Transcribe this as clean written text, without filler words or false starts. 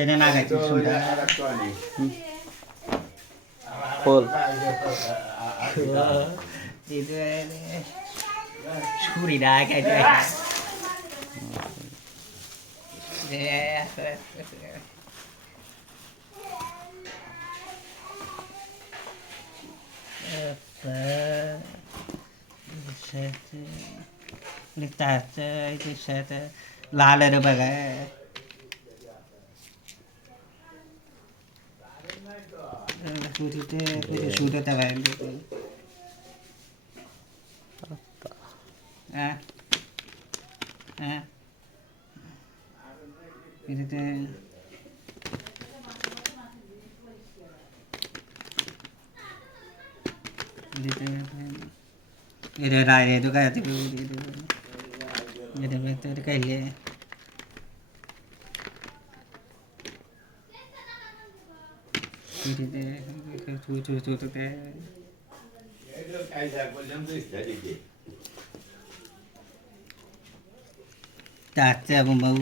এনে লাগাইছি শুনটা খোল itu suri dah kayak itu itu saya lalu ada bagai sudah tahu ah itu itu raya itu kayak itu itu kayak Caca mau